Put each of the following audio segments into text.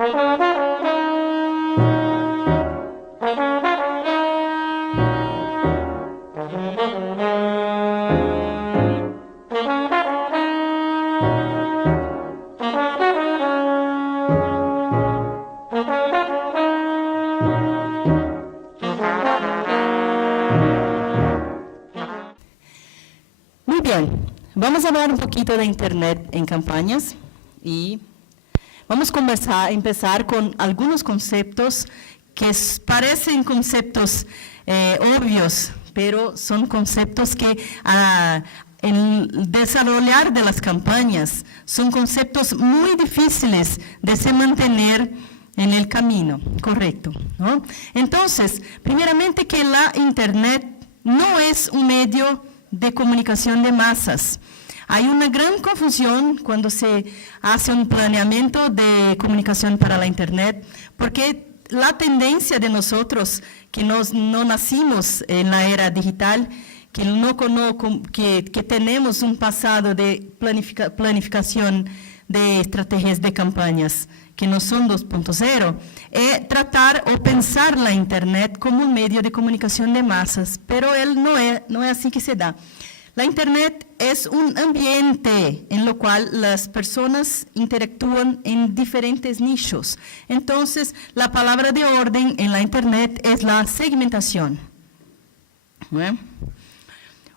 Muy bien, vamos a hablar un poquito de Internet en campañas y vamos a empezar con algunos conceptos que parecen conceptos obvios, pero son conceptos que en el desarrollar de las campañas son conceptos muy difíciles de se mantener en el camino correcto, ¿no? Entonces, primeramente que la Internet no es un medio de comunicación de masas. Hay una gran confusión cuando se hace un planeamiento de comunicación para la Internet, porque la tendencia de nosotros que no nacimos en la era digital, que tenemos un pasado de planificación de estrategias de campañas que no son 2.0, es tratar o pensar la Internet como un medio de comunicación de masas, pero no es así que se da. La Internet es un ambiente en lo cual las personas interactúan en diferentes nichos. Entonces, la palabra de orden en la Internet es la segmentación. ¿Bueno?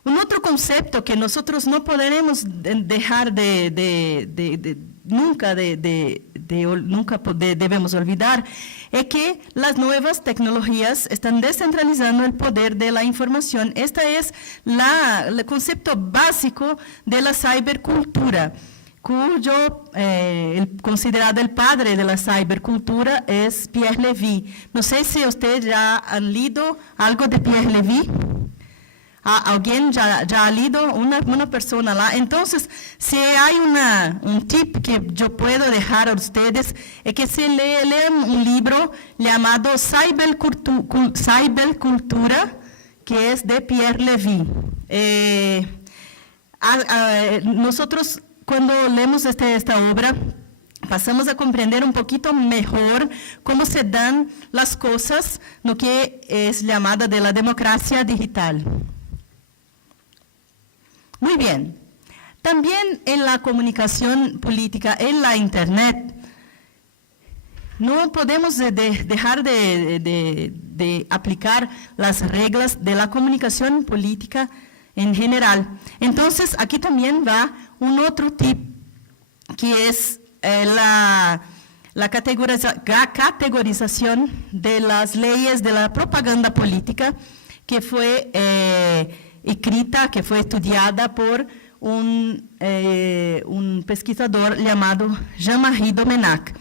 Un otro concepto que nosotros no podremos dejar nunca debemos olvidar es que las nuevas tecnologías están descentralizando el poder de la información. Este es el concepto básico de la cibercultura, cuyo considerado el padre de la cibercultura es Pierre Levy. No sé si ustedes ya han leído algo de Pierre Levy. ¿Alguien ya ha leído? Una persona lá. Entonces, si hay un tip que yo puedo dejar a ustedes, es que se lean un libro llamado Cibercultura, que es de Pierre Levy. Nosotros, cuando leemos esta obra, pasamos a comprender un poquito mejor cómo se dan las cosas, lo que es llamada de la democracia digital. Muy bien. También en la comunicación política, en la Internet, no podemos dejar de aplicar las reglas de la comunicación política en general. Entonces, aquí también va un otro tip, que es la categorización de las leyes de la propaganda política, que fue escrita, que fue estudiada por un pesquisador llamado Jean-Marie Domenach.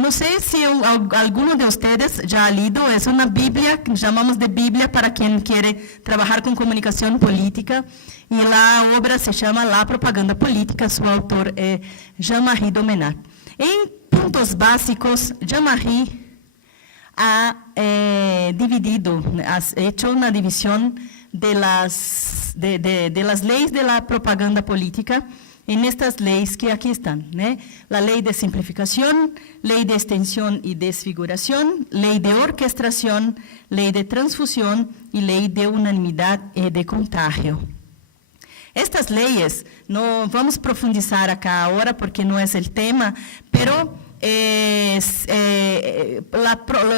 No sé si alguno de ustedes ya ha leído, es una Biblia, que llamamos de Biblia para quien quiere trabajar con comunicación política, y la obra se llama La propaganda política, su autor es Jean-Marie Domenach. En puntos básicos, Jean-Marie ha hecho una división de las leyes de la propaganda política en estas leyes que aquí están, ¿no? La ley de simplificación, ley de extensión y desfiguración, ley de orquestación, ley de transfusión y ley de unanimidad y de contagio. Estas leyes, no vamos a profundizar acá ahora porque no es el tema, pero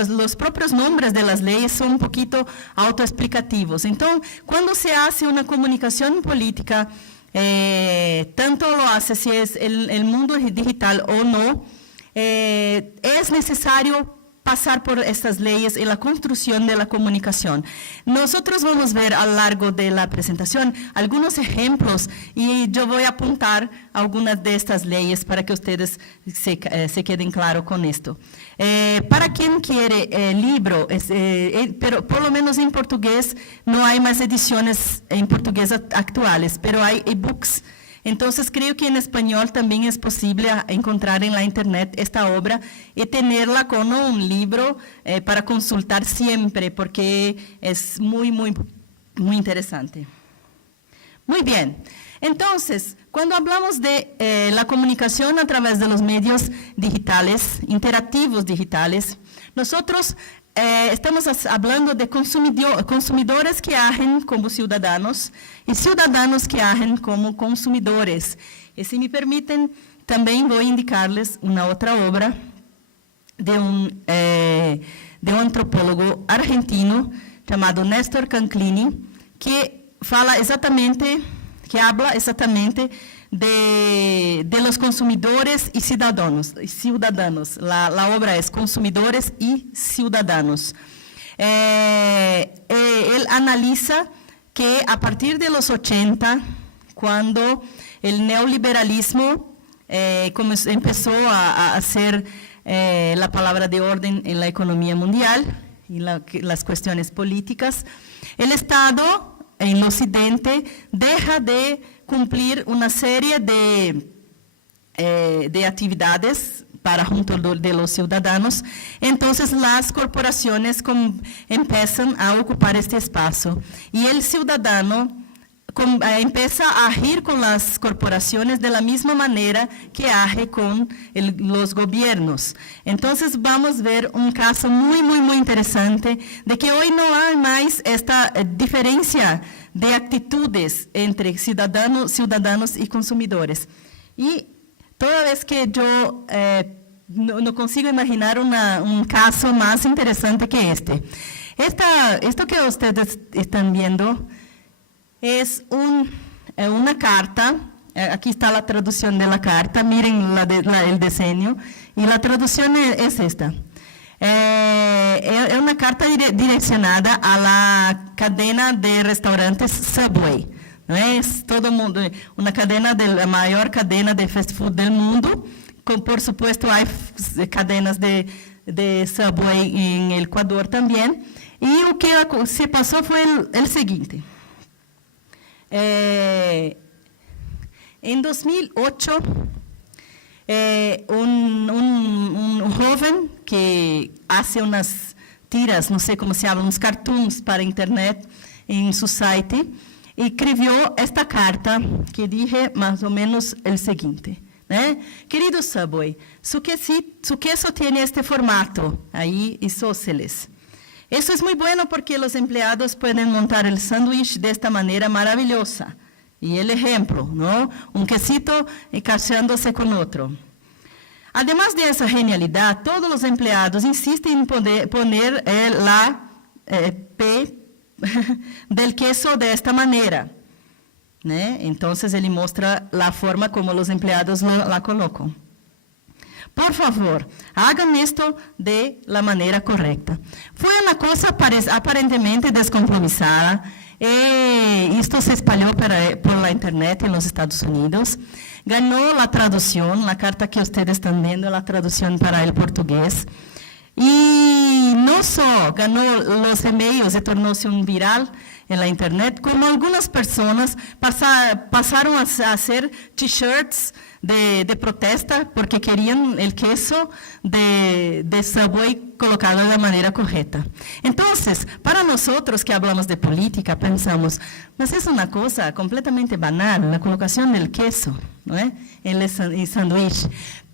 los propios nombres de las leyes son un poquito autoexplicativos. Entonces, cuando se hace una comunicación política, tanto lo hace si es el mundo digital o no, es necesario pasar por estas leyes en la construcción de la comunicación. Nosotros vamos a ver a lo largo de la presentación algunos ejemplos y yo voy a apuntar algunas de estas leyes para que ustedes se queden claros con esto. Para quien quiere el libro, pero por lo menos en portugués no hay más ediciones en portugués actuales, pero hay ebooks. Entonces, creo que en español también es posible encontrar en la Internet esta obra y tenerla como un libro para consultar siempre, porque es muy, muy, muy interesante. Muy bien. Entonces, cuando hablamos de la comunicación a través de los medios digitales, interactivos digitales, nosotros estamos hablando de consumidores que agem como ciudadanos y ciudadanos que agem como consumidores. Y si me permiten, también voy a indicarles una otra obra de un antropólogo argentino llamado Néstor Canclini, que habla exatamente de los consumidores y ciudadanos. La obra es Consumidores y Ciudadanos. Él analiza que a partir de los 80, cuando el neoliberalismo empezó a hacer la palabra de orden en la economía mundial y las cuestiones políticas, el Estado en Occidente deja de cumplir una serie de actividades junto de los ciudadanos. Entonces las corporaciones empiezan a ocupar este espacio y el ciudadano empieza a agir con las corporaciones de la misma manera que age con los gobiernos. Entonces vamos a ver un caso muy, muy, muy interesante de que hoy no hay más esta diferencia de actitudes entre ciudadanos y consumidores. Y toda vez que yo no consigo imaginar un caso más interesante que este. Esto que ustedes están viendo es una carta. Aquí está la traducción de la carta, miren el diseño, y la traducción es esta. Es una carta direccionada a la cadena de restaurantes Subway. ¿No es todo mundo, una cadena la mayor cadena de fast food del mundo? Por supuesto, hay cadenas de Subway en el Ecuador también. Y lo que se pasó fue el siguiente. En 2008, un joven que hace unas tiras, no sé cómo se llama, unos cartoons para internet en su site, escribió esta carta que dije más o menos el siguiente. Querido Subway, su queso tiene este formato, ahí isósceles. Eso es muy bueno porque los empleados pueden montar el sándwich de esta manera maravillosa. Y el ejemplo, ¿no? Un quesito casándose con otro. Además de esa genialidad, todos los empleados insisten en poner la P del queso de esta manera. Entonces, él muestra la forma como los empleados la colocan. Por favor, hagan esto de la manera correcta. Fue una cosa aparentemente descompromisada. Esto se espalhou por la internet en los Estados Unidos. Ganó la traducción, la carta que ustedes están viendo, la traducción para el portugués. Y no solo ganó los emails y tornó-se un viral en la internet, como algunas personas pasaron a hacer t-shirts de protesta porque querían el queso de Subway colocado de la manera correcta. Entonces, para nosotros que hablamos de política, pensamos, mas es una cosa completamente banal, la colocación del queso, ¿no? En el sándwich.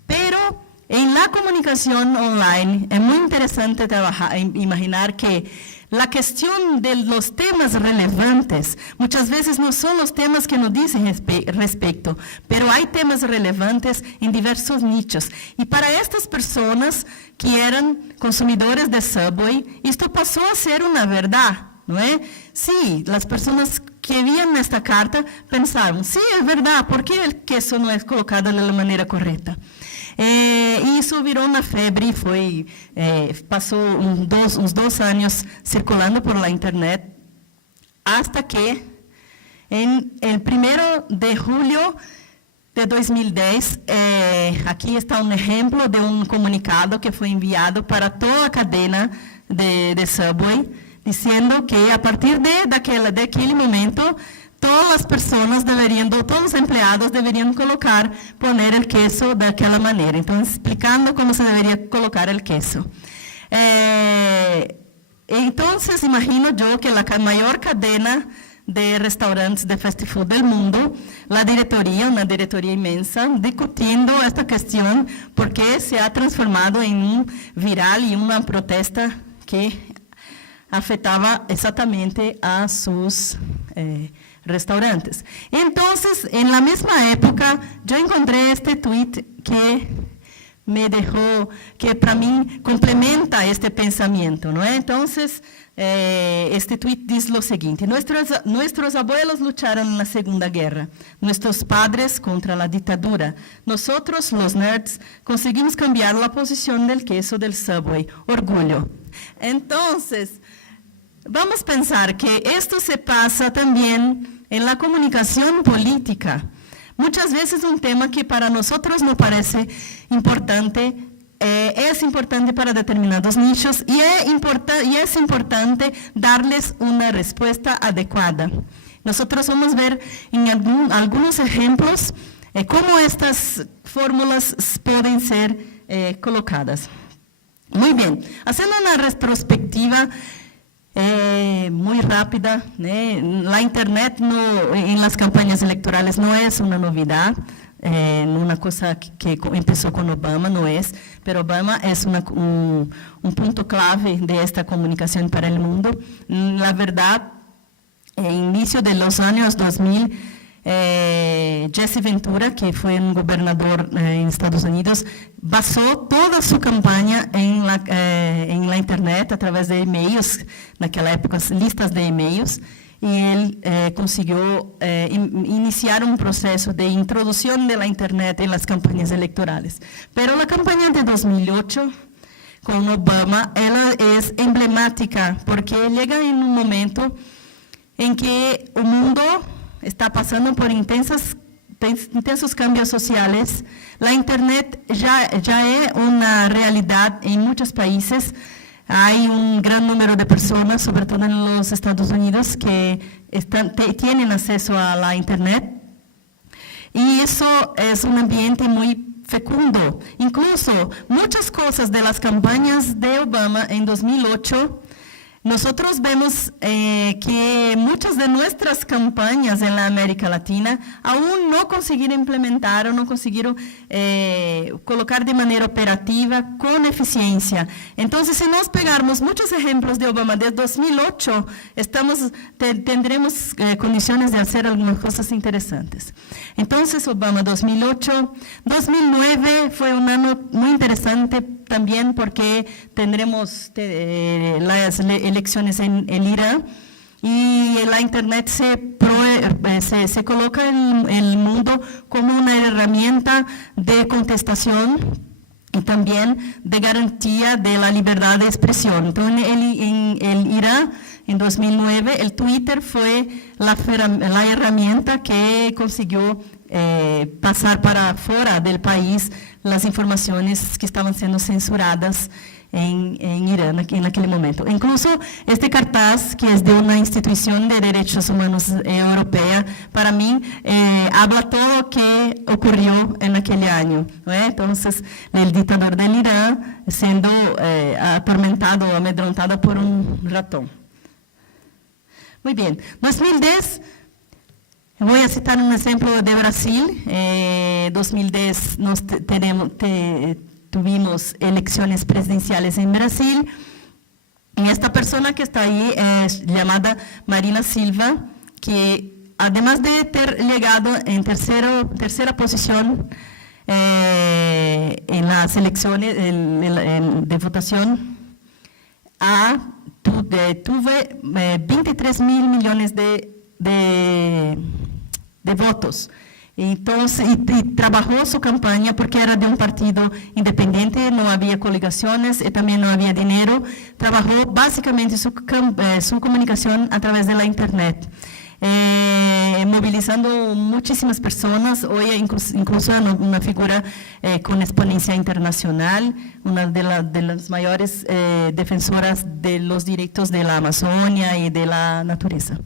Pero en la comunicación online es muy interesante imaginar que la cuestión de los temas relevantes, muchas veces no son los temas que nos dicen respecto, pero hay temas relevantes en diversos nichos. Y para estas personas que eran consumidores de Subway, esto pasó a ser una verdad, ¿no es? Sí, las personas que vieron esta carta pensaron, sí, es verdad, ¿por qué el queso no es colocado de la manera correcta? E isso virou uma febre, passou uns 2 anos circulando por la internet, hasta que en el 1 de julio de 2010, aqui está um exemplo de um comunicado que foi enviado para toda a cadena de Subway, dizendo que a partir daquele momento todas as pessoas todos os empregados deveriam poner o queso daquela maneira. Então, explicando como se deveria colocar o queso. Então, imagino eu que a maior cadena de restaurantes de fast food del mundo, la diretoría, una diretoría inmensa, discutiendo esta cuestión porque se ha transformado en un viral y una protesta que afectaba exactamente a sus restaurantes. Entonces, en la misma época, yo encontré este tweet que me dejó, que para mí complementa este pensamiento, ¿no? Entonces, este tweet dice lo siguiente: nuestros abuelos lucharon en la Segunda Guerra, nuestros padres contra la dictadura. Nosotros, los nerds, conseguimos cambiar la posición del queso del Subway. Orgullo. Entonces, vamos a pensar que esto se pasa también en la comunicación política. Muchas veces un tema que para nosotros nos parece importante, es importante para determinados nichos y es importante darles una respuesta adecuada. Nosotros vamos a ver en algunos ejemplos cómo estas fórmulas pueden ser colocadas. Muy bien, haciendo una retrospectiva muy rápida, la Internet en las campañas electorales no es una novedad, una cosa que empezó con Obama, no es, pero Obama es un punto clave de esta comunicación para el mundo. La verdad, inicio de los años 2000, Jesse Ventura, que fue un gobernador en Estados Unidos, basó toda su campaña en la Internet a través de emails, en aquella época listas de emails, y él consiguió iniciar un proceso de introducción de la Internet en las campañas electorales. Pero la campaña de 2008 con Obama, ela es emblemática porque llega en un momento en que el mundo está pasando por intensos cambios sociales. La Internet ya es una realidad en muchos países. Hay un gran número de personas, sobre todo en los Estados Unidos, que tienen acceso a la Internet. Y eso es un ambiente muy fecundo. Incluso muchas cosas de las campañas de Obama en 2008, nosotros vemos que muchas de nuestras campañas en la América Latina aún no consiguieron implementar o no consiguieron colocar de manera operativa con eficiencia. Entonces, si nos pegarmos muchos ejemplos de Obama desde 2008, tendremos condiciones de hacer algunas cosas interesantes. Entonces, Obama 2008, 2009 fue un año muy interesante también porque tendremos las elecciones en Irán y la Internet se coloca en el mundo como una herramienta de contestación y también de garantía de la libertad de expresión. Entonces, en Irán, en 2009, el Twitter fue la herramienta que consiguió pasar para fuera del país las informaciones que estaban siendo censuradas en Irán en aquel momento. Incluso este cartaz, que es de una institución de derechos humanos europea, para mí habla todo lo que ocurrió en aquel año, ¿no? Entonces, el dictador del Irán siendo atormentado o amedrontado por un ratón. Muy bien, 2010, voy a citar un ejemplo de Brasil. 2010 tuvimos elecciones presidenciales en Brasil, y esta persona que está ahí es llamada Marina Silva, que además de ter llegado en tercera posición en las elecciones de votación, tuve 23 mil millones de votos. Entonces, y trabajó su campaña porque era de un partido independiente, no había coligaciones y también no había dinero. Trabajó básicamente su comunicación a través de la Internet, movilizando muchísimas personas. Hoy incluso una figura con exponencia internacional, una de las mayores defensoras de los derechos de la Amazonia y de la naturaleza.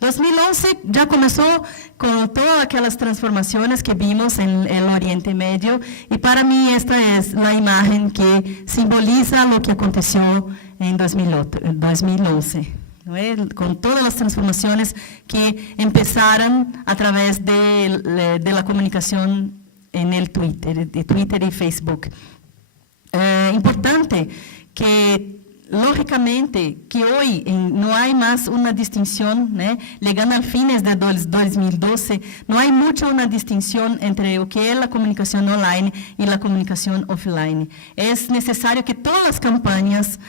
2011 ya comenzó con todas aquellas transformaciones que vimos en el Oriente Medio, y para mí esta es la imagen que simboliza lo que aconteció en 2011. ¿no es? Con todas las transformaciones que empezaron a través de la comunicación en el Twitter, de Twitter y Facebook. Importante que, lógicamente, que hoy no hay más una distinción, ¿no? Llegando al fines de 2012, no hay mucho una distinción entre lo que es la comunicación online y la comunicación offline. Es necesario que todas las campañas,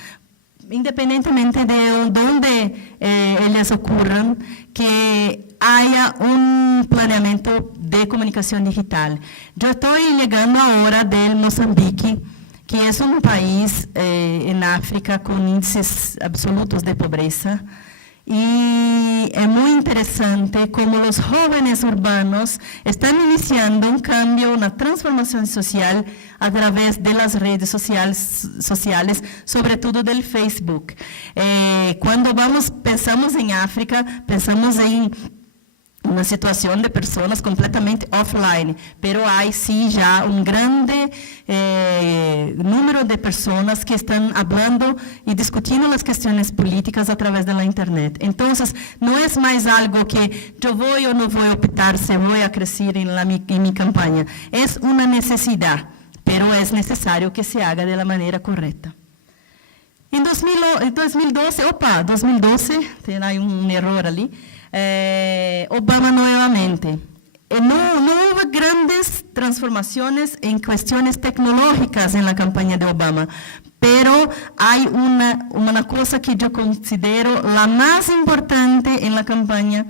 independientemente de dónde ellas ocurran, que haya un planeamiento de comunicación digital. Yo estoy llegando ahora del Mozambique, que es un país en África con índices absolutos de pobreza, y es muy interesante cómo los jóvenes urbanos están iniciando un cambio, una transformación social a través de las redes sociales, sobre todo del Facebook. Cuando pensamos en África, pensamos en una situación de personas completamente offline, pero hay sí ya un grande número de personas que están hablando y discutiendo las cuestiones políticas a través de la Internet. Entonces, no es más algo que yo voy o no voy a optar si voy a crecer en mi campaña. Es una necesidad, pero es necesario que se haga de la manera correcta. En 2012, hay un error ali, Obama nuevamente. No hubo grandes transformaciones en cuestiones tecnológicas en la campaña de Obama, pero hay una cosa que yo considero la más importante en la campaña,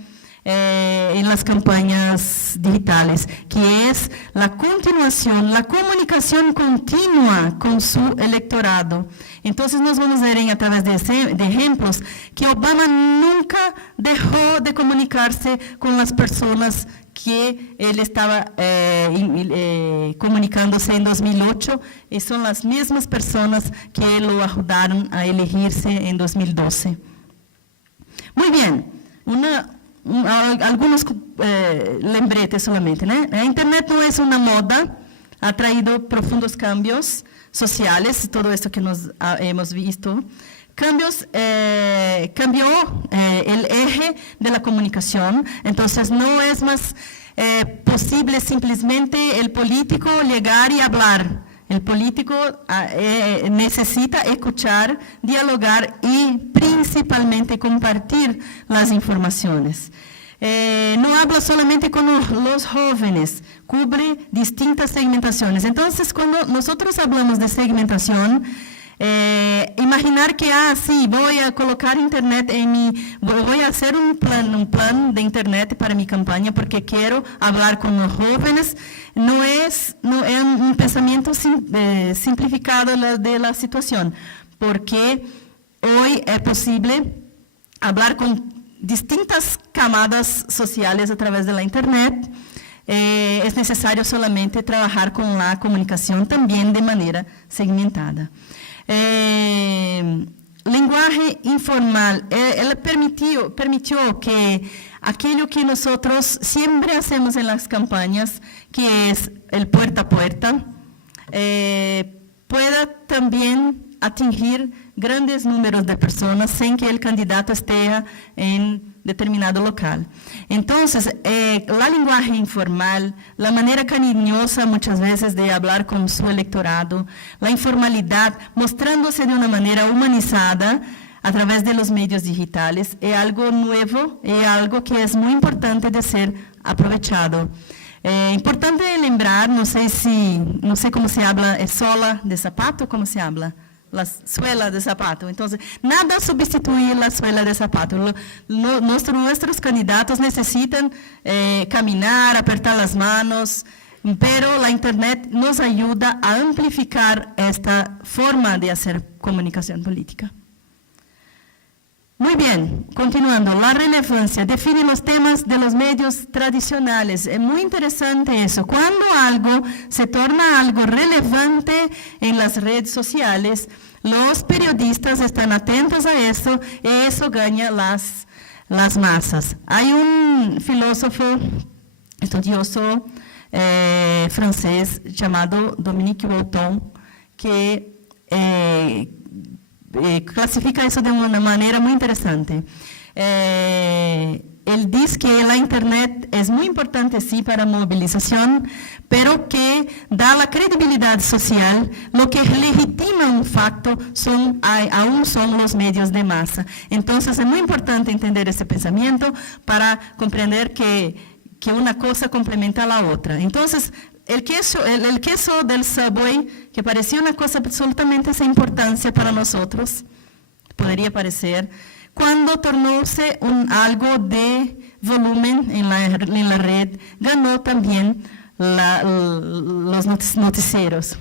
en las campañas digitales, que es la continuación, la comunicación continua con su electorado. Entonces, nos vamos a ver a través de ejemplos que Obama nunca dejó de comunicarse con las personas que él estaba comunicándose en 2008, y son las mismas personas que lo ayudaron a elegirse en 2012. Muy bien, algunos lembretes solamente, ¿no? Internet no es una moda, ha traído profundos cambios sociales, todo esto que hemos visto. Cambió el eje de la comunicación, entonces no es más posible simplemente el político llegar y hablar. El político necesita escuchar, dialogar y principalmente compartir las informaciones. No habla solamente con los jóvenes, cubre distintas segmentaciones. Entonces, cuando nosotros hablamos de segmentación, imaginar que, sí, voy a colocar internet voy a hacer un plan de internet para mi campaña porque quiero hablar con los jóvenes, no es un pensamiento simplificado de la situación, porque hoy es posible hablar con distintas camadas sociales a través de la internet. Es necesario solamente trabajar con la comunicación también de manera segmentada. Lenguaje informal, él permitió que aquello que nosotros siempre hacemos en las campañas, que es el puerta a puerta, pueda también atingir grandes números de personas sin que el candidato esté en determinado local. Entonces, el lenguaje informal, la manera cariñosa muchas veces de hablar con su electorado, la informalidad, mostrándose de una manera humanizada a través de los medios digitales, es algo nuevo, es algo que es muy importante de ser aprovechado. Importante lembrar, no sé cómo se habla, ¿es sola de zapato? ¿Cómo se habla? La suela de zapato. Entonces, nada sustituye la suela de zapato. Nuestros candidatos necesitan caminar, apretar las manos, pero la Internet nos ayuda a amplificar esta forma de hacer comunicación política. Muy bien, continuando, la relevancia define los temas de los medios tradicionales. Es muy interesante eso. Cuando algo se torna algo relevante en las redes sociales, los periodistas están atentos a eso y eso gana las masas. Hay un filósofo estudioso francés llamado Dominique Walton que clasifica eso de una manera muy interesante. Él dice que la Internet es muy importante, sí, para movilización, pero que da la credibilidad social, lo que legitima un facto aún son los medios de masa. Entonces, es muy importante entender ese pensamiento para comprender que una cosa complementa a la otra. Entonces, el queso del Subway, que parecía una cosa absolutamente sin importancia para nosotros, podría parecer, cuando tornóse algo de volumen en la red, ganó también los noticieros.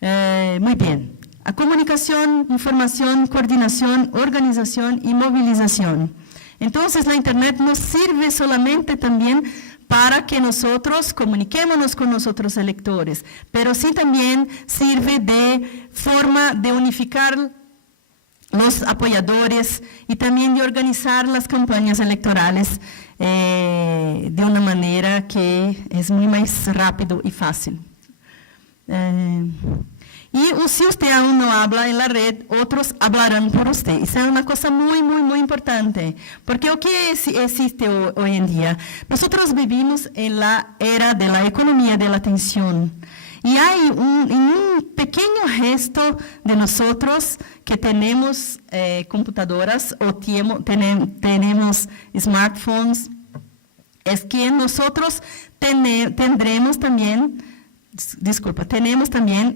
Muy bien. A comunicación, información, coordinación, organización y movilización. Entonces, la Internet nos sirve solamente también para que nosotros comuniquémonos con nosotros electores, pero sí también sirve de forma de unificar los apoyadores y también de organizar las campañas electorales de una manera que es muy más rápido y fácil. Y si usted aún no habla en la red, otros hablarán por usted. Esa es una cosa muy, muy, muy importante. Porque ¿o qué existe hoy en día? Nosotros vivimos en la era de la economía de la atención. Y hay un pequeño gesto de nosotros que tenemos computadoras o tenemos smartphones, es que nosotros tenemos también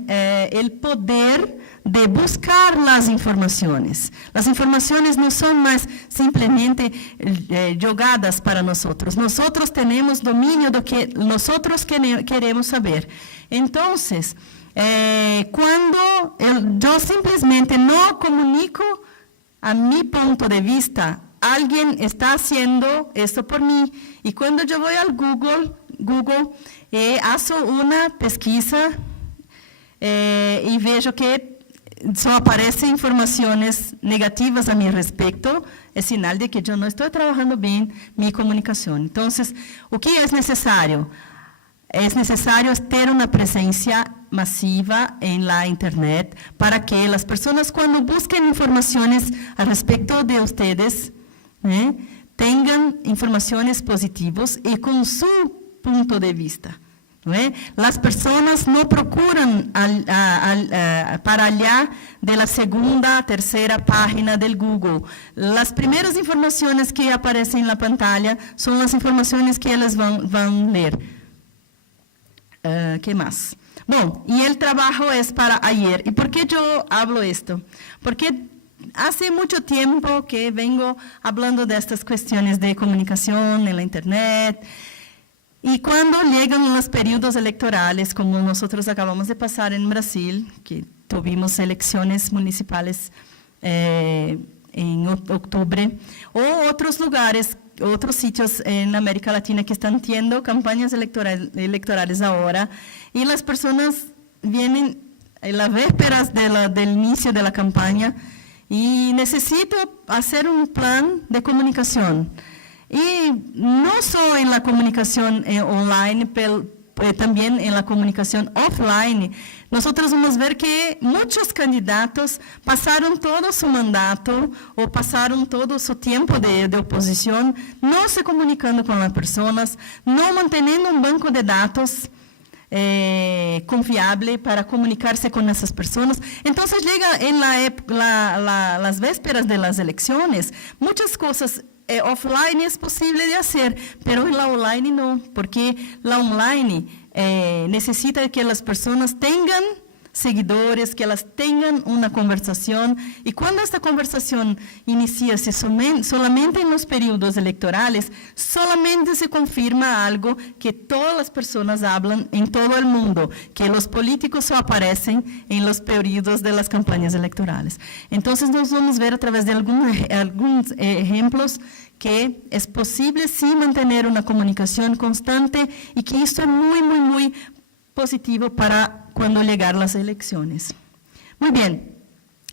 el poder de buscar las informaciones. Las informaciones no son más simplemente jogadas para nosotros. Nosotros tenemos dominio de lo que nosotros queremos saber. Entonces, cuando yo simplemente no comunico a mi punto de vista, alguien está haciendo esto por mí, y cuando yo voy al Google hago una pesquisa y veo que solo aparecen informaciones negativas a mi respecto, es señal de que yo no estoy trabajando bien mi comunicación. Entonces, ¿o qué es necesario? Es necesario tener una presencia masiva en la Internet para que las personas, cuando busquen informaciones al respecto de ustedes, tengan informaciones positivas y con su punto de vista. Las personas no procuran para allá de la segunda, tercera página del Google. Las primeras informaciones que aparecen en la pantalla son las informaciones que ellas van a leer. ¿Qué más? Bueno, y el trabajo es para ayer. ¿Y por qué yo hablo esto? Porque hace mucho tiempo que vengo hablando de estas cuestiones de comunicación en la Internet. Y cuando llegan los periodos electorales, como nosotros acabamos de pasar en Brasil, que tuvimos elecciones municipales en octubre, o otros lugares, otros sitios en América Latina que están teniendo campañas electorales ahora, y las personas vienen en las vísperas del inicio de la campaña y necesito hacer un plan de comunicación. Y no solo en la comunicación online, pero también en la comunicación offline. Nosotros vamos a ver que muchos candidatos pasaron todo su mandato o pasaron todo su tiempo de oposición no se comunicando con las personas, no manteniendo un banco de datos confiable para comunicarse con esas personas. Entonces llega en las vísperas de las elecciones, muchas cosas offline es posible de hacer, pero en la online no, porque la online necesita que las personas tengan seguidores, que elas tengan una conversación, y cuando esta conversación inicia-se solamente en los periodos electorales, solamente se confirma algo que todas las personas hablan en todo el mundo, que los políticos solo aparecen en los periodos de las campañas electorales. Entonces nos vamos a ver a través de algunos ejemplos que es posible sí mantener una comunicación constante y que esto es muy, muy, muy positivo para cuando llegar las elecciones. Muy bien,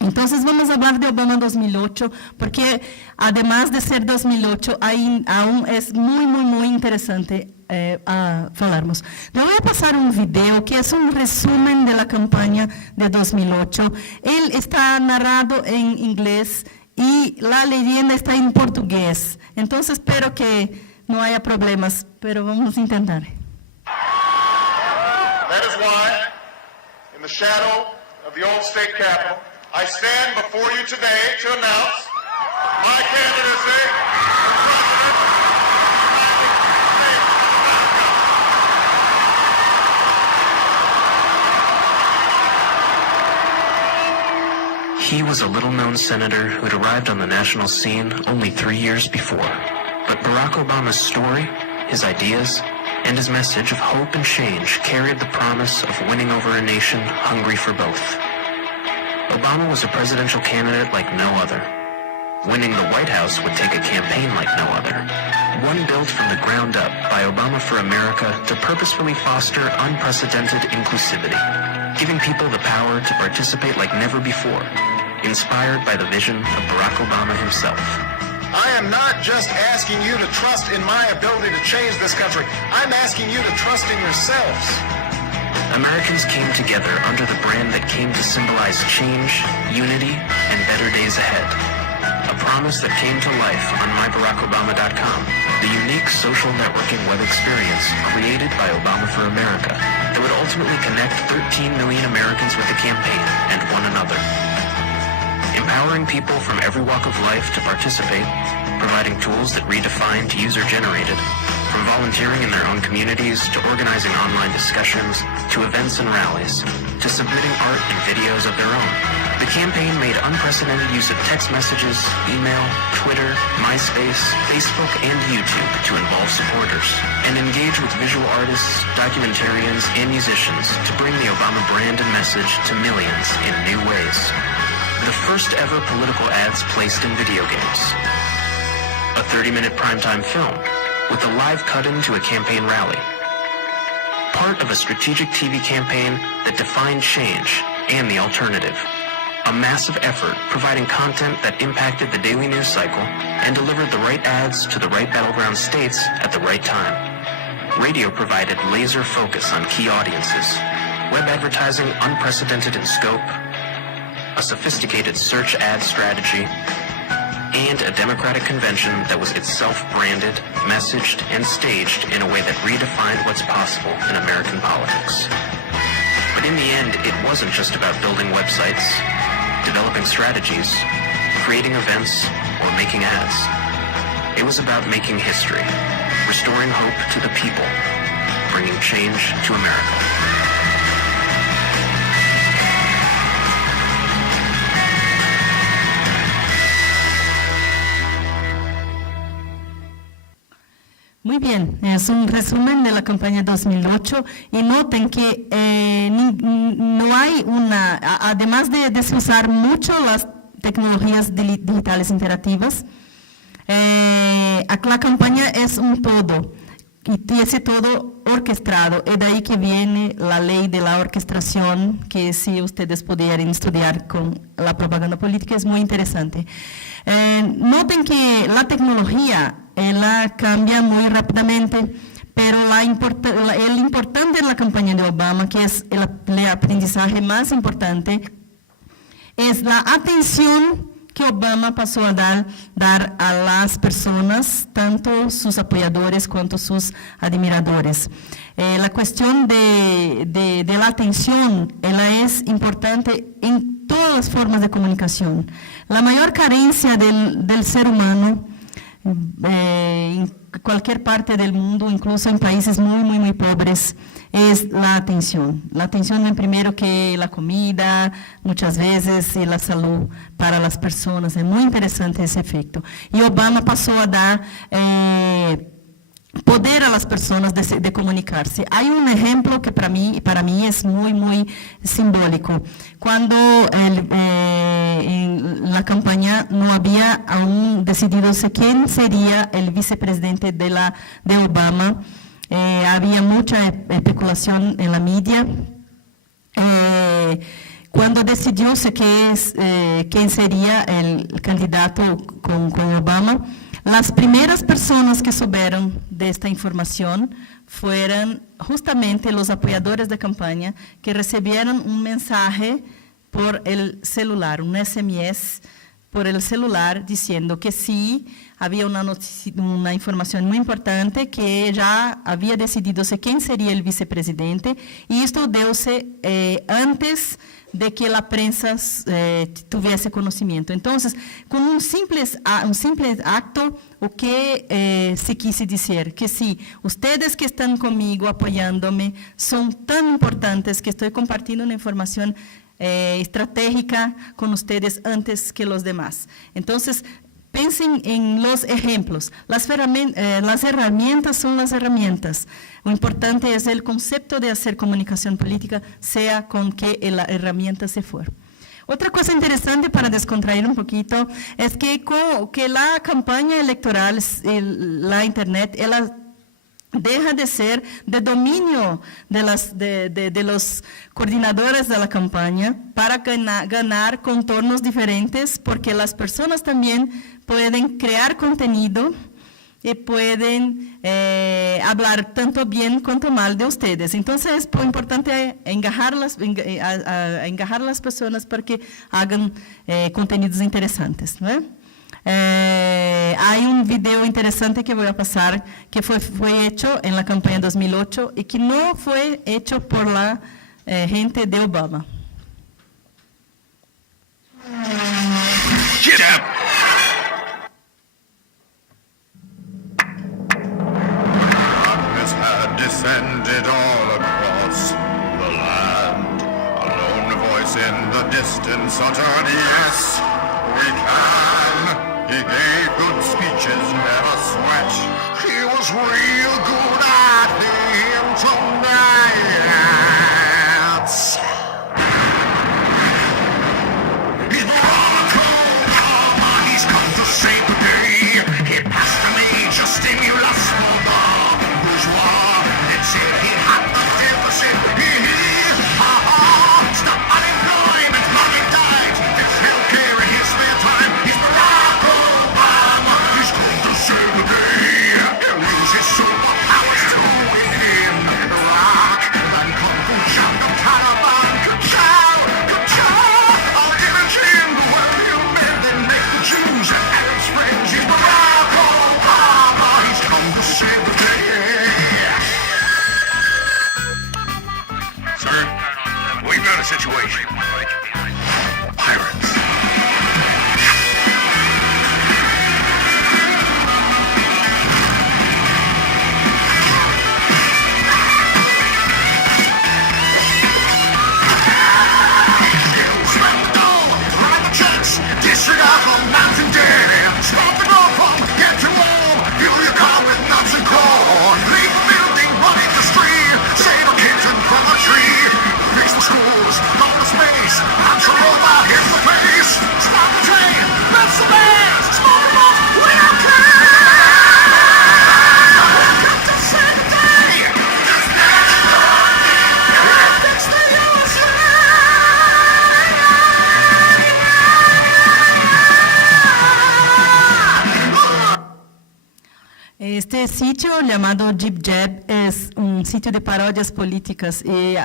entonces vamos a hablar de Obama 2008, porque además de ser 2008, aún es muy, muy, muy interesante falarmos. Le voy a pasar un video que es un resumen de la campaña de 2008. Él está narrado en inglés y la leyenda está en portugués. Entonces espero que no haya problemas, pero vamos a intentar. That is why, in the shadow of the old state capitol, I stand before you today to announce my candidacy. He was a little-known senator who had arrived on the national scene only 3 years before. But Barack Obama's story, his ideas, and his message of hope and change carried the promise of winning over a nation hungry for both. Obama was a presidential candidate like no other. Winning the White House would take a campaign like no other. One built from the ground up by Obama for America to purposefully foster unprecedented inclusivity, giving people the power to participate like never before, inspired by the vision of Barack Obama himself. I am not just asking you to trust in my ability to change this country. I'm asking you to trust in yourselves. Americans came together under the brand that came to symbolize change, unity, and better days ahead. A promise that came to life on MyBarackObama.com, the unique social networking web experience created by Obama for America that would ultimately connect 13 million Americans with the campaign and one another. Empowering people from every walk of life to participate, providing tools that redefined user-generated, from volunteering in their own communities to organizing online discussions, to events and rallies, to submitting art and videos of their own. The campaign made unprecedented use of text messages, email, Twitter, MySpace, Facebook, and YouTube to involve supporters, and engage with visual artists, documentarians, and musicians to bring the Obama brand and message to millions in new ways. The first ever political ads placed in video games. A 30-minute primetime film with a live cut-in to a campaign rally. Part of a strategic TV campaign that defined change and the alternative. A massive effort providing content that impacted the daily news cycle and delivered the right ads to the right battleground states at the right time. Radio provided laser focus on key audiences. Web advertising unprecedented in scope. A sophisticated search ad strategy, and a Democratic convention that was itself branded, messaged, and staged in a way that redefined what's possible in American politics. But in the end, it wasn't just about building websites, developing strategies, creating events, or making ads. It was about making history, restoring hope to the people, bringing change to America. Muy bien, es un resumen de la campaña 2008 y noten que no hay además de usar mucho las tecnologías digitales interactivas, la campaña es un todo y ese todo orquestado, es de ahí que viene la ley de la orquestación, que si ustedes pudieran estudiar con la propaganda política es muy interesante. Noten que la tecnología ela cambia muy rápidamente, pero el importante en la campaña de Obama, que es el aprendizaje más importante, es la atención que Obama pasó a dar a las personas, tanto sus apoyadores cuanto sus admiradores. La cuestión de la atención, ela es importante en todas las formas de comunicación. La mayor carencia del ser humano en cualquier parte del mundo, incluso en países muy pobres, es la atención. La atención es primero que la comida, muchas veces, y la salud para las personas. Es muy interesante ese efecto. Y Obama pasó a dar poder a las personas de comunicarse. Hay un ejemplo que para mí es muy simbólico. Cuando en la campaña no había aún decidido quién sería el vicepresidente de Obama, había mucha especulación en la media. Cuando decidióse quién sería el candidato con Obama, Las primeras personas que supieron de esta información fueron justamente los apoyadores de campaña que recibieron un mensaje por el celular, un SMS por el celular diciendo que sí, había una información muy importante, que ya había decidido quién sería el vicepresidente, y esto dio-se antes de que la prensa tuviese conocimiento. Entonces, con un simple acto, o que se quise decir, que sí, ustedes que están conmigo, apoyándome, son tan importantes que estoy compartiendo una información estratégica con ustedes antes que los demás. Entonces, piensen en los ejemplos. Las herramientas son las herramientas. Lo importante es el concepto de hacer comunicación política, sea con qué la herramienta se fuera. Otra cosa interesante para descontraer un poquito es que la campaña electoral, la Internet, ela deja de ser de dominio de los coordinadores de la campaña para ganar contornos diferentes, porque las personas también pueden crear contenido y pueden hablar tanto bien cuanto mal de ustedes. Entonces, es muy importante engajar las personas para que hagan contenidos interesantes, ¿no? Hay un video interesante que voy a pasar, que fue hecho en la campaña 2008 y que no fue hecho por la gente de Obama. Darkness had descended all across the land. A lone voice in the distance uttered, "Yes, we can." He gave good speeches, never sweat. He was real good at the internet. He's Barack Obama, he's come to save the day. He passed a major stimulus for the bourgeois. It said he had the deficit. Stop unemployment, money died. There's healthcare in his spare time. He's Barack Obama, he's come to save the day. He'll use his superpowers to win in Iraq. Then come to jump the Taliban. Ka-chow, ka-chow. I'll give it to him the world you men. Then make the Jews and Arabs friends. He's Barack Obama, he's come to save the day. Sir, we've got a situation. Pirates. Disregard all mountain dead. Stop the door from get to warm. Fill your car with nuts and corn. Leave the building, run in the street. Save a kitten from a tree. Fix the schools, go to space. Punch a robot, hit the face. Stop the train, melt the man. Smoke them off, we don't care. Got to save the day. Fix the USA. Este sitio llamado Jib Jab es un sitio de parodias políticas y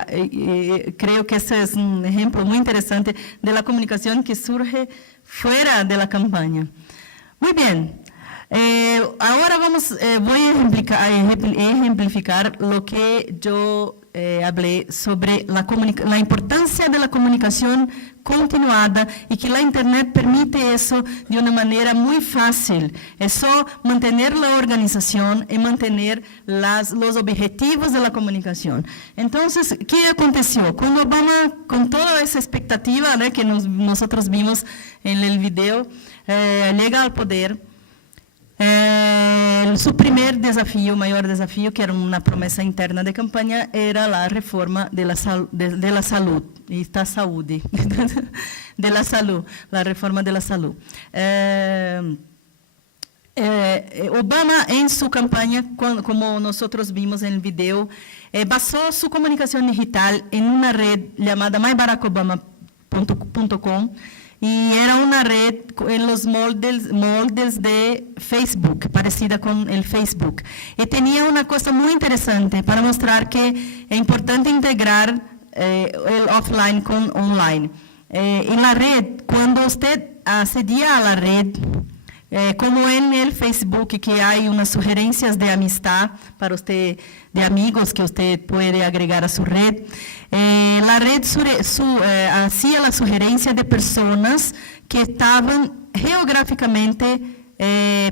creo que este es un ejemplo muy interesante de la comunicación que surge fuera de la campaña. Muy bien, ahora voy a ejemplificar lo que yo hablé sobre la importancia de la comunicación continuada y que la Internet permite eso de una manera muy fácil. Eso, mantener la organización y mantener los objetivos de la comunicación. Entonces, ¿qué aconteció? Cuando Obama, con toda esa expectativa, ¿no?, que nosotros vimos en el video, llega al poder, su primer desafío, mayor desafío, que era una promesa interna de campaña, era la reforma de la salud, y está saúde, de la salud, la reforma de la salud. Obama, en su campaña, como nosotros vimos en el video, basó su comunicación digital en una red llamada myBarackObama.com, y era una red en los moldes de Facebook, parecida con el Facebook. Y tenía una cosa muy interesante para mostrar que es importante integrar el offline con online. En la red, cuando usted accedía a la red, como en el Facebook, que hay unas sugerencias de amistad para usted, de amigos que usted puede agregar a su red, la red hacía la sugerencia de personas que estaban geográficamente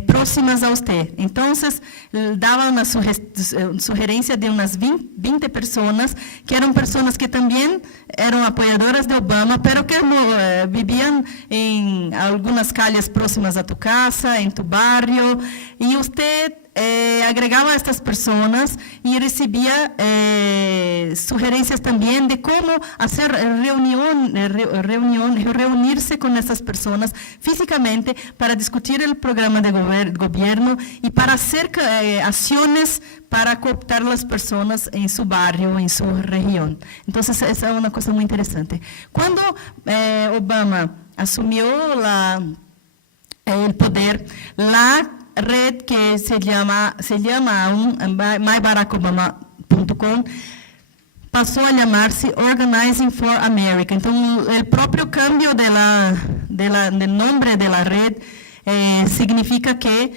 próximas a usted. Entonces, daba una sugerencia de unas 20 personas, que eran personas que también eran apoyadoras de Obama, pero que vivían en algunas calles próximas a tu casa, en tu barrio, y usted agregaba a estas personas y recibía sugerencias también de cómo hacer reunirse con estas personas físicamente para discutir el programa de gobierno y para hacer acciones para cooptar las personas en su barrio, en su región. Entonces, esa es una cosa muy interesante. Cuando Obama asumió el poder, la red que se llama aún myBarackObama.com pasó a llamarse Organizing for America. Entonces, el propio cambio del nombre de la red significa que,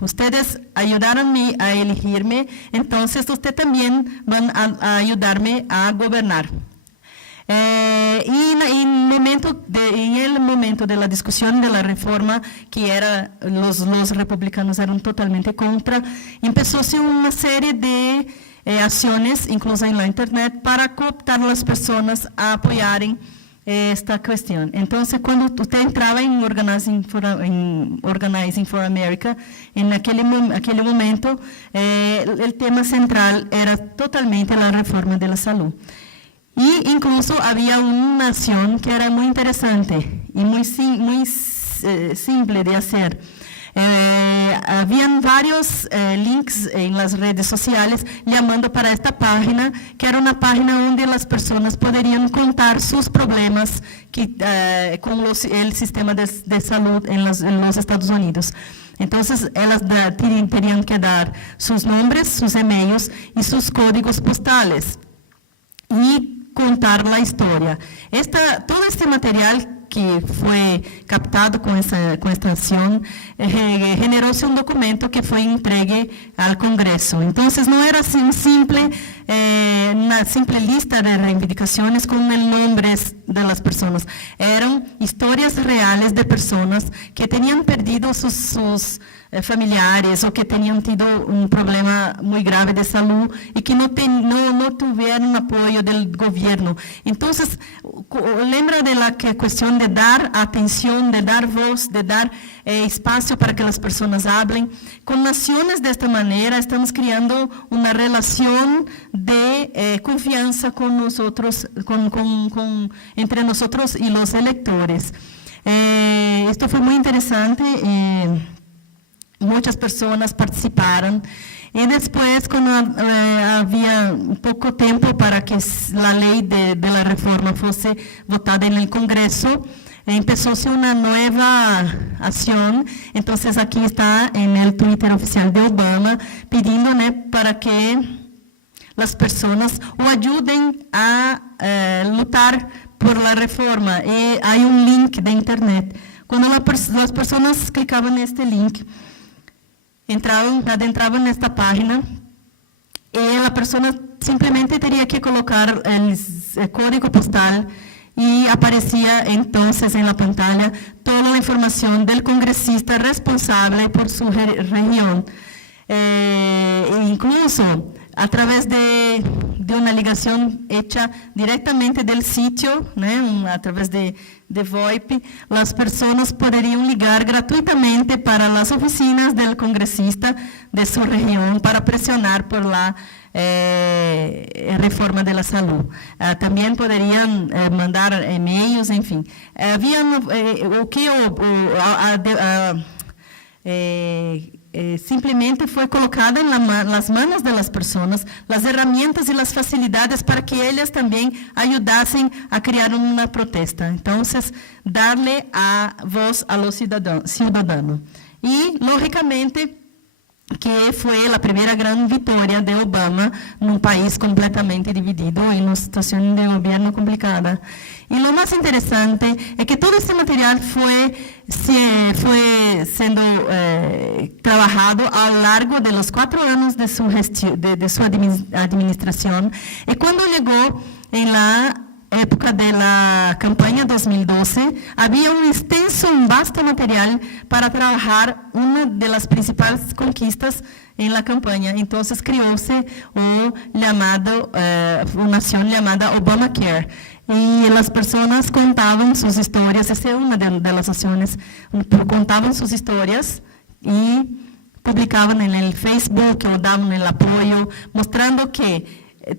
ustedes ayudaron a elegirme, entonces ustedes también van a ayudarme a gobernar. Y en el momento de la discusión de la reforma, que era los republicanos eran totalmente contra, empezóse una serie de acciones, incluso en la internet, para cooptar a las personas a apoyar esta cuestión. Entonces, cuando usted entraba en Organizing for America, en aquel momento, el tema central era totalmente la reforma de la salud. Y incluso había una acción que era muy interesante y muy simple de hacer. Habían varios links en las redes sociales llamando para esta página, que era una página donde las personas podrían contar sus problemas con el sistema de salud en los Estados Unidos. Entonces, ellas tenían que dar sus nombres, sus emails y sus códigos postales y contar la historia. Todo este material que fue captado con esta acción, generóse un documento que fue entregue al Congreso. Entonces, no era una simple lista de reivindicaciones con el nombre de las personas. Eran historias reales de personas que tenían perdido sus familiares o que tenían tenido un problema muy grave de salud y que no tuvieron apoyo del gobierno. Entonces, lembra de la cuestión de dar atención, de dar voz, de dar espacio para que las personas hablen. Con naciones de esta manera estamos creando una relación de confianza con nosotros, entre nosotros y los electores. Esto fue muy interesante. Muchas personas participaron. Y después, cuando había poco tiempo para que la ley de la reforma fuese votada en el Congreso, empezóse una nueva acción. Entonces, aquí está en el Twitter oficial de Obama, pidiendo para que las personas o ayuden a luchar por la reforma. Y hay un link de internet. Cuando las personas clicaban en este link, adentraban en esta página y la persona simplemente tenía que colocar el código postal y aparecía entonces en la pantalla toda la información del congresista responsable por su región. Incluso a través de una ligación hecha directamente del sitio, a través de VoIP, las personas podrían ligar gratuitamente para las oficinas del congresista de su región para presionar por la reforma de la salud. También podrían mandar emails, en fin. simplesmente foi colocada nas mãos das pessoas as ferramentas e as facilidades para que elas também ajudassem a criar uma protesta. Então, darle a voz a los ciudadanos. E, logicamente, que foi a primeira grande vitória de Obama num país completamente dividido em uma situação de governo complicada. E o mais interessante é que todo esse material foi sendo trabalhado ao largo de los 4 anos de sua administração. E quando chegou em la época da campanha 2012, havia extenso, vasto material para trabalhar uma das principais conquistas em la campanha. Então, criou-se uma ação chamada Obamacare. E as pessoas contavam suas histórias, essa é uma das ações, contavam suas histórias e publicavam no Facebook ou davam o apoio, mostrando que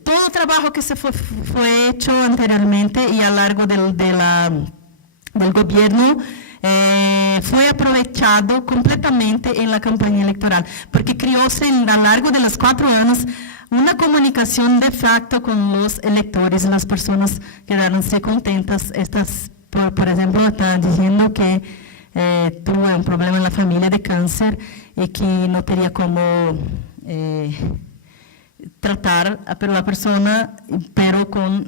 todo o trabalho que foi feito anteriormente e ao largo do governo foi aproveitado completamente em la campanha eleitoral, porque criou-se ao largo de los 4 anos uma comunicação de facto com os eleitores, as pessoas quedaram-se contentas. Por exemplo, está dizendo que tuvo um problema na família de câncer e que não teria como tratar a persona, pero com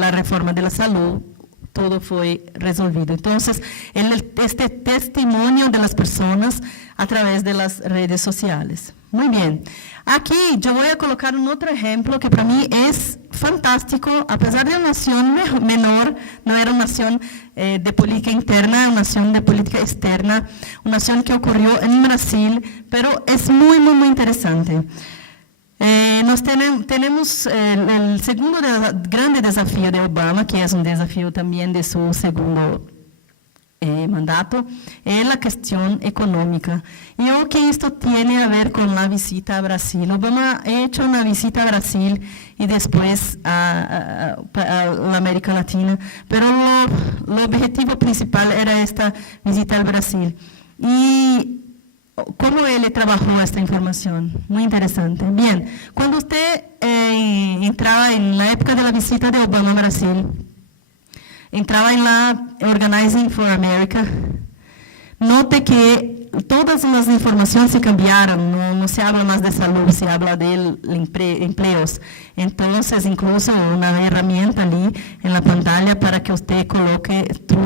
a reforma da saúde todo foi resolvido. Então, este testemunho das pessoas a través das redes sociais. Muito bem. Aqui eu vou colocar outro exemplo que para mim é fantástico, apesar de uma nação menor, não era uma nação de política interna, uma nação de política externa, uma nação que ocorreu em Brasil, pero é muito interessante. Nós temos o segundo grande desafio de Obama, que é desafio também de seu segundo mandato, é a questão econômica. E o que isto tem a ver com a visita a Brasil. Obama ha hecho uma visita a Brasil e depois a América Latina, pero o objetivo principal era esta visita ao Brasil. E como ele trabalhou esta informação? Muito interessante. Bem, quando você entrava na época da visita de Obama ao Brasil, entrava em la Organizing for America, note que todas as informações se cambiaram, não se habla mais de saúde, se habla de empregos. Então, incluso uma ferramenta ali na pantalla para que você coloque tu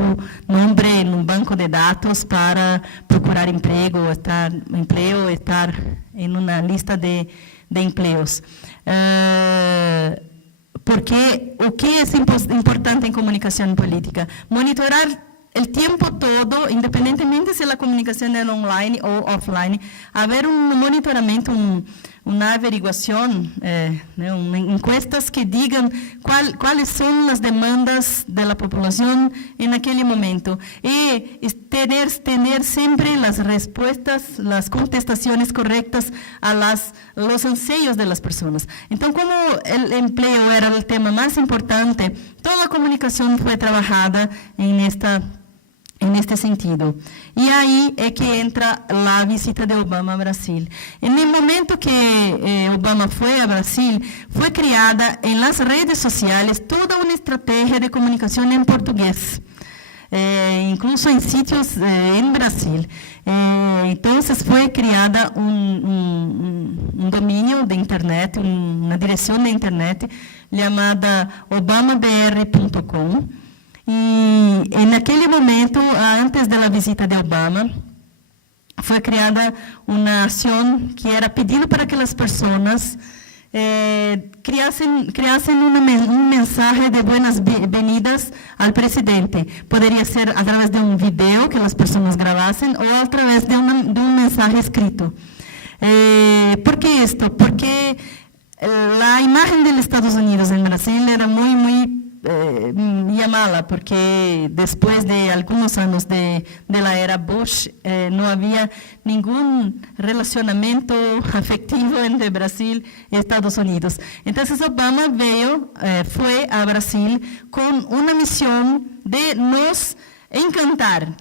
nome em um banco de dados para procurar emprego, estar em uma lista de empregos. Porque o que é importante em comunicação política? Monitorar o tempo todo, independentemente se a comunicação é online ou offline, haver monitoramento, uma averiguação, encuestas que digam quais são as demandas da população em aquele momento e ter sempre as respostas, as contestações corretas a los anseios das pessoas. Então, como o emprego era o tema mais importante, toda a comunicação foi trabalhada en este sentido. E aí é que entra a visita de Obama a Brasil. No momento que Obama foi a Brasil, foi criada em las redes sociais toda uma estratégia de comunicação em português, incluso em sítios em Brasil. Então, foi criada um domínio de internet, uma direção de internet chamada obamabr.com. E naquele momento, antes da visita de Obama, foi criada uma ação que era pedindo para que as pessoas criassem uma mensagem de boas-vindas ao presidente. Poderia ser através de um vídeo que as pessoas gravassem ou através de um mensagem escrito. ¿Por qué esto? Porque la imagen de los Estados Unidos en Brasil era muy llamada, porque después de algunos años de la era Bush, no había ningún relacionamiento afectivo entre Brasil y Estados Unidos. Entonces Obama fue a Brasil con una misión de nos encantar,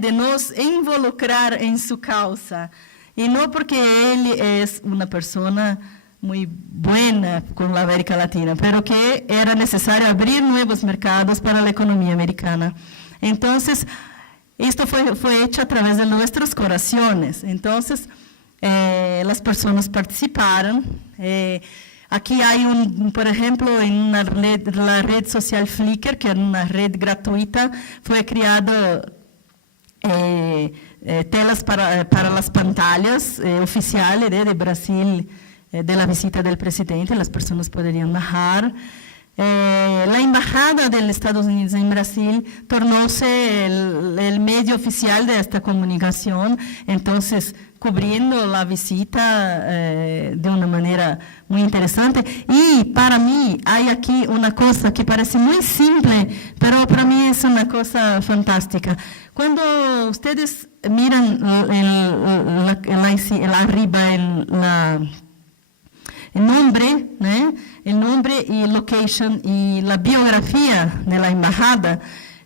de nos involucrar en su causa. y no porque él es una persona muy buena con la América Latina, pero que era necesario abrir nuevos mercados para la economía americana. Entonces, esto fue hecho a través de nuestros corazones. Entonces, las personas participaron. Aquí hay por ejemplo, en la red social Flickr, que es una red gratuita, fue creado telas para las pantallas oficiales de Brasil, de la visita del presidente, las personas podrían bajar. La embajada de los Estados Unidos en Brasil tornóse el medio oficial de esta comunicación, entonces cubriendo la visita de una manera muy interesante. Y para mí hay aquí una cosa que parece muy simple, pero para mí es una cosa fantástica. Cuando ustedes miran arriba el nombre, ¿no? El nombre y location y la biografía de la embajada,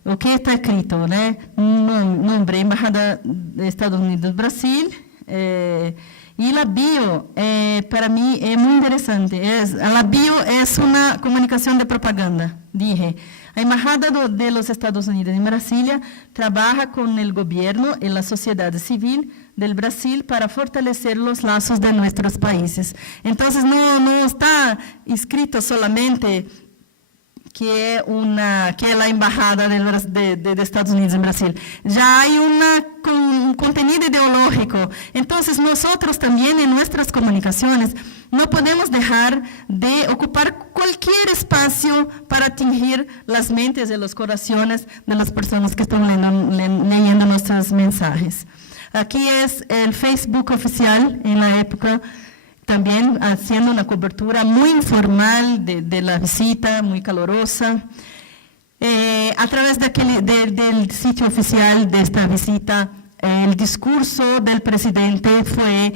o que está escrito, ¿no? Nombre, Embajada de Estados Unidos, Brasil, y la bio, para mí es muy interesante. La bio es una comunicación de propaganda, dije. La Embajada de los Estados Unidos en Brasilia trabaja con el gobierno y la sociedad civil del Brasil para fortalecer los lazos de nuestros países. Entonces, no está escrito solamente que la Embajada de Estados Unidos en Brasil. Ya hay un contenido ideológico. Entonces, nosotros también en nuestras comunicaciones no podemos dejar de ocupar cualquier espacio para atingir las mentes y los corazones de las personas que están leyendo nuestros mensajes. Aquí es el Facebook oficial en la época, también haciendo una cobertura muy informal de la visita, muy calurosa. A través del sitio oficial de esta visita, el discurso del presidente fue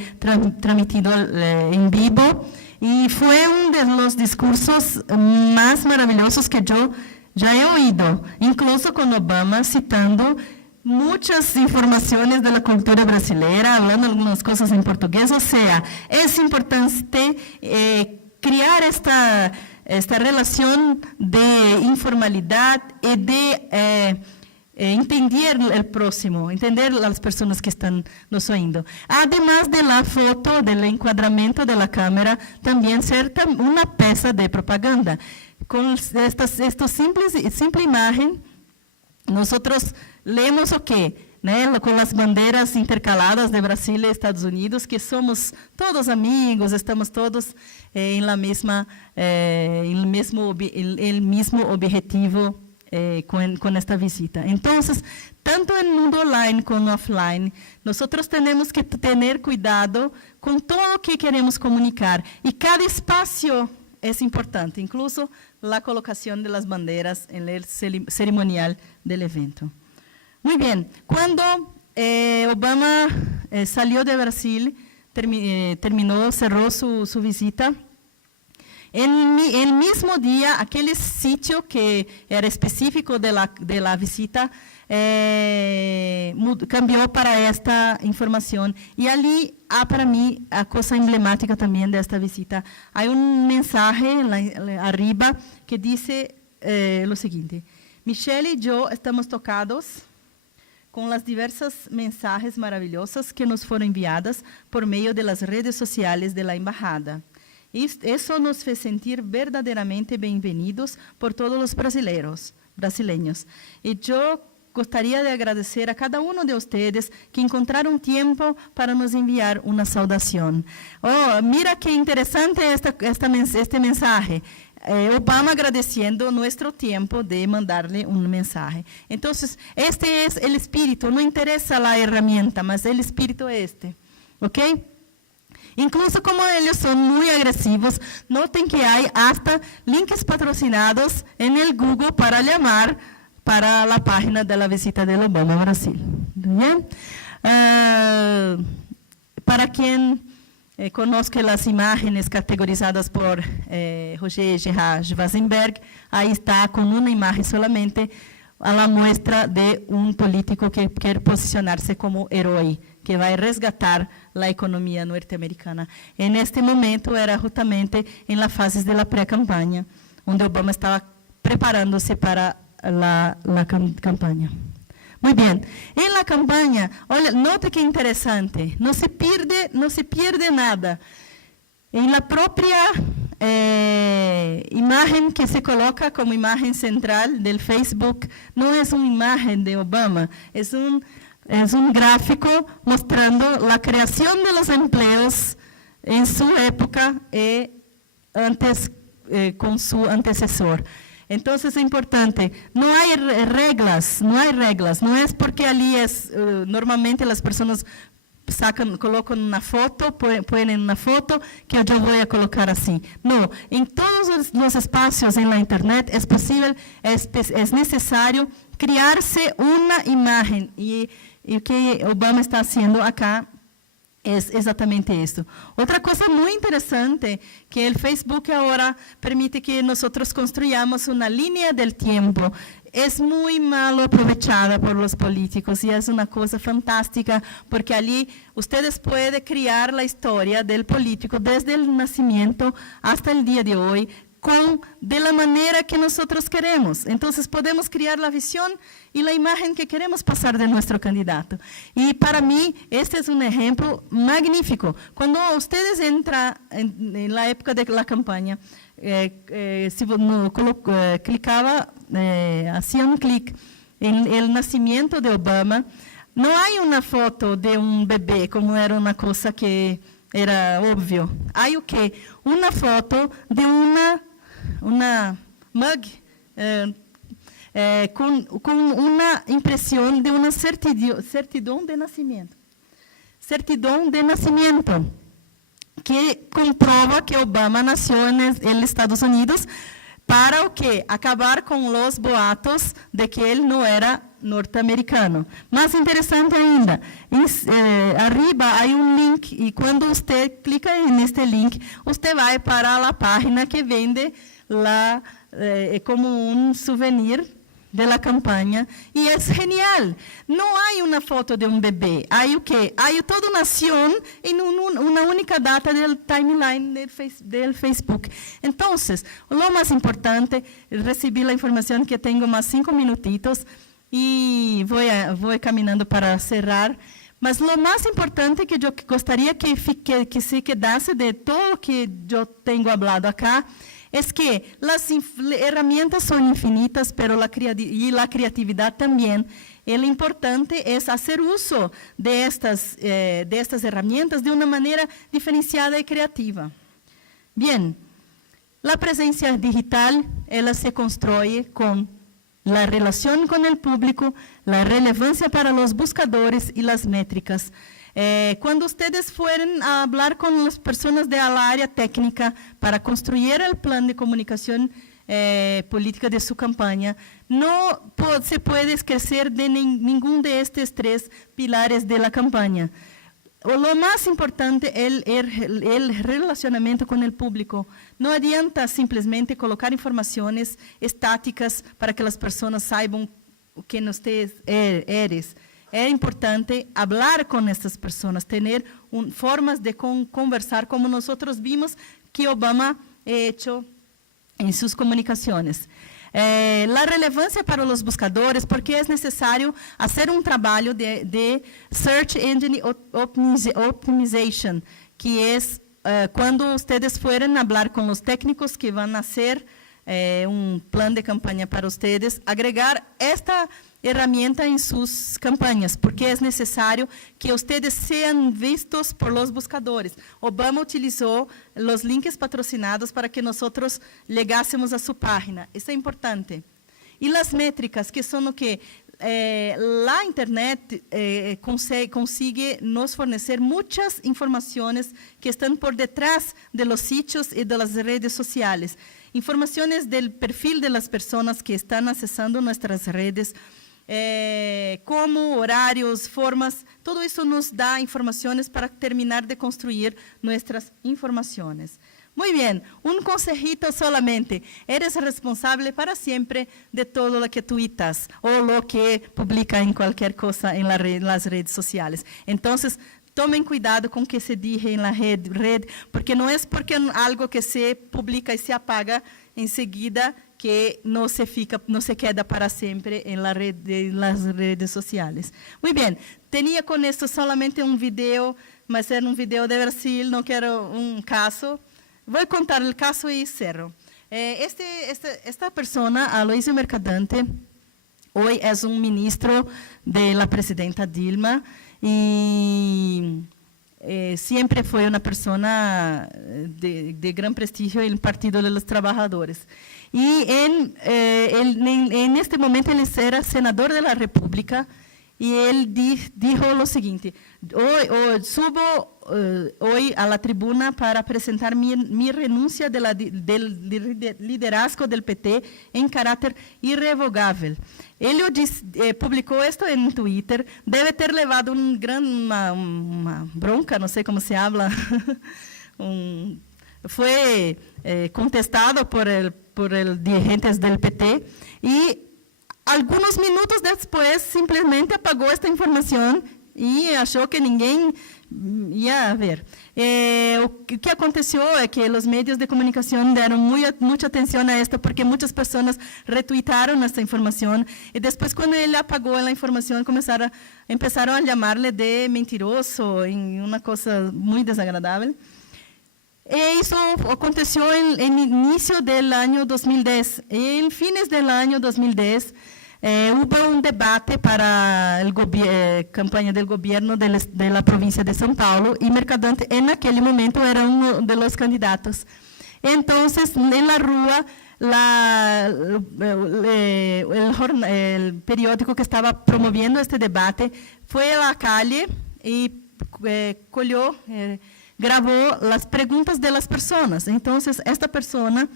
transmitido en vivo y fue uno de los discursos más maravillosos que yo ya he oído, incluso con Obama citando muchas informaciones de la cultura brasileña, hablando algunas cosas en portugués. O sea, es importante crear esta relación de informalidad y de entender el próximo, entender las personas que están nos oyendo. Además de la foto, del encuadramiento de la cámara, también ser una pieza de propaganda. Con esta simple imagen, nosotros leemos o qué, ¿no? Con las banderas intercaladas de Brasil y Estados Unidos, que somos todos amigos, estamos todos en el mismo objetivo con esta visita. Entonces, tanto en el mundo online como offline, nosotros tenemos que tener cuidado con todo lo que queremos comunicar. Y cada espacio es importante, incluso la colocación de las banderas en el ceremonial del evento. Muy bien, cuando Obama salió de Brasil, cerró su visita, el mismo día, aquel sitio que era específico de la visita, cambió para esta información. Y allí, para mí, la cosa emblemática también de esta visita, hay un mensaje arriba que dice lo siguiente: Michelle y yo estamos tocados con las diversas mensajes maravillosas que nos fueron enviadas por medio de las redes sociales de la embajada. Eso nos fez sentir verdaderamente bienvenidos por todos los brasileños. Y yo gostaria de agradecer a cada uno de ustedes que encontraron tiempo para nos enviar una saudación. Oh, mira qué interesante este mensaje. Obama agradeciendo nuestro tiempo de mandarle un mensaje. Entonces, este es el espíritu, no interesa la herramienta, mas el espíritu es este. ¿Ok? Incluso como ellos son muy agresivos, noten que hay hasta links patrocinados en el Google para llamar para la página de la visita de Obama a Brasil. ¿Bien? Para quien conozca las imágenes categorizadas por Roger Gerard Schwarzenberg, ahí está con una imagen solamente a la muestra de un político que quiere posicionarse como héroe, que vai resgatar a economia norte-americana. En este momento era justamente en las fases de la pré-campaña, onde Obama estava preparando-se para la campaña. Muy bien. En la campaña, olha, note que interesante, no se pierde nada. En la propia imagen que se coloca como imagen central del Facebook, no es una imagen de Obama, es un gráfico mostrando la creación de los empleos en su época y antes con su antecesor. Entonces es importante, no hay reglas, no es porque allí es, normalmente las personas colocan una foto, ponen una foto que yo voy a colocar así. No, en todos los espacios en la internet es posible, es necesario crearse una imagen y o que Obama está haciendo acá es exatamente esto. Otra cosa muy interesante, que el Facebook ahora permite que nosotros construyamos una línea del tiempo. Es muy mal aprovechada por los políticos y es una cosa fantástica, porque allí ustedes pueden crear la historia del político desde el nacimiento hasta el día de hoy, de la manera que nosotros queremos. Entonces podemos crear la visión y la imagen que queremos pasar de nuestro candidato. Y para mí este es un ejemplo magnífico. Cuando ustedes entran en la época de la campaña, si uno clicaba, hacía un clic en el nacimiento de Obama, no hay una foto de un bebé, como era una cosa que era obvio. Hay o quê? Una foto de una mug con una impresión de una certidão de nacimiento. Certidão de nacimiento, que comprueba que Obama nació en los Estados Unidos para o quê? Acabar con los boatos de que él no era norte-americano. Más interesante ainda, arriba hay un link y cuando usted clica en este link, usted va para la página que vende como un souvenir de la campaña y es genial. No hay una foto de un bebé, hay o quê? Hay toda una nación en una única data del timeline del Facebook. Entonces, lo más importante, recibí la información que tengo más 5 minutitos y voy caminando para cerrar. Mas lo más importante que yo gostaria que se quedase de todo lo que yo tengo hablado acá es que las herramientas son infinitas, pero la creatividad también. Lo importante es hacer uso de estas herramientas de una manera diferenciada y creativa. Bien, la presencia digital, ella se construye con la relación con el público, la relevancia para los buscadores y las métricas. Cuando ustedes fueren a hablar con las personas de la área técnica para construir el plan de comunicación política de su campaña, no se puede esquecer de ninguno de estos 3 pilares de la campaña. Lo más importante es el relacionamiento con el público. No adianta simplemente colocar informaciones estáticas para que las personas saiban quién usted eres. Es importante hablar con estas personas, tener formas de conversar, como nosotros vimos que Obama ha hecho en sus comunicaciones. La relevancia para los buscadores, porque es necesario hacer un trabajo de Search Engine Optimization, que es cuando ustedes fueran a hablar con los técnicos que van a hacer un plan de campaña para ustedes, agregar esta herramienta en sus campañas, porque es necesario que ustedes sean vistos por los buscadores. Obama utilizó los links patrocinados para que nosotros llegásemos a su página. Eso es importante. Y las métricas, que son lo que la Internet consigue nos fornecer muchas informaciones que están por detrás de los sitios y de las redes sociales. Informaciones del perfil de las personas que están accesando nuestras redes, como horarios, formas, todo eso nos da informaciones para terminar de construir nuestras informaciones. Muy bien, un consejito solamente. Eres responsable para siempre de todo lo que tuitas o lo que publica en cualquier cosa en las redes sociales. Entonces, tomen cuidado con que se dice en la red, porque no es porque algo que se publica y se apaga enseguida que no se queda para siempre en las redes sociales. Muy bien, tenía con esto solamente un video, mas era un video de Brasil, no quiero un caso. Voy a contar el caso y cierro. Esta persona, Aloysio Mercadante, hoy es un ministro de la presidenta Dilma y siempre fue una persona de gran prestigio en el Partido de los Trabajadores. Y en este momento él era senador de la República y él dijo lo siguiente: hoy subo hoy a la tribuna para presentar mi renuncia del liderazgo del PT en carácter irrevogável. Ele publicou esto en Twitter, deve ter levado uma bronca, não sei como se habla, foi contestado por dirigentes del PT y algunos minutos después simplemente apagó esta información y achou que ninguém ia ver. O que aconteceu é que os meios de comunicação deram muita atenção a esto, porque muitas pessoas retuitaram esta informação, e depois, quando ele apagou a informação, começaram a chamar-lhe de mentiroso, em uma coisa muito desagradável. E isso aconteceu no início do ano 2010. E, em fins do ano 2010, houve um debate para a campanha do governo da província de São Paulo e Mercadante, naquele momento, era um dos candidatos. Então, na rua, o periódico que estava promovendo este debate foi à calle e gravou as perguntas das pessoas. Então, esta pessoa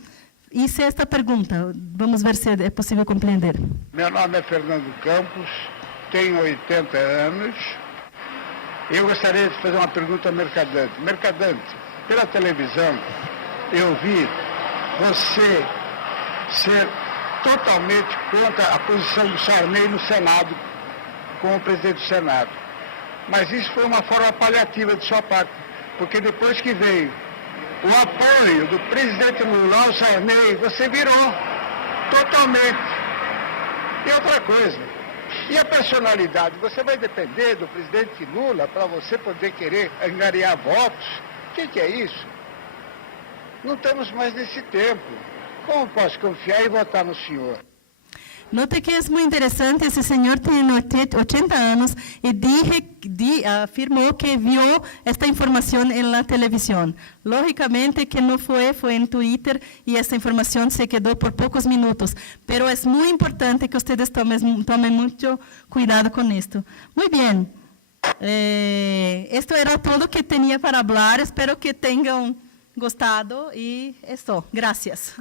hice esta pergunta. Vamos ver se é possível compreender. Meu nome é Fernando Campos, tenho 80 anos. Eu gostaria de fazer uma pergunta ao Mercadante. Mercadante, pela televisão, eu vi você ser totalmente contra a posição do Sarney no Senado, como presidente do Senado. Mas isso foi uma forma paliativa de sua parte, porque depois que veio o apoio do presidente Lula ao Sarney, você virou totalmente. E outra coisa, e a personalidade? Você vai depender do presidente Lula para você poder querer angariar votos? O que é isso? Não estamos mais nesse tempo. Como posso confiar e votar no senhor? Note que é muito interessante, esse senhor tem 80 anos e afirmou que viu esta informação na televisão. Lógicamente que não foi em Twitter e esta informação se quedou por poucos minutos, pero é muito importante que vocês tomem muito cuidado com isto. Muito bem, esto era tudo que tinha para falar, espero que tenham gostado e isso, gracias.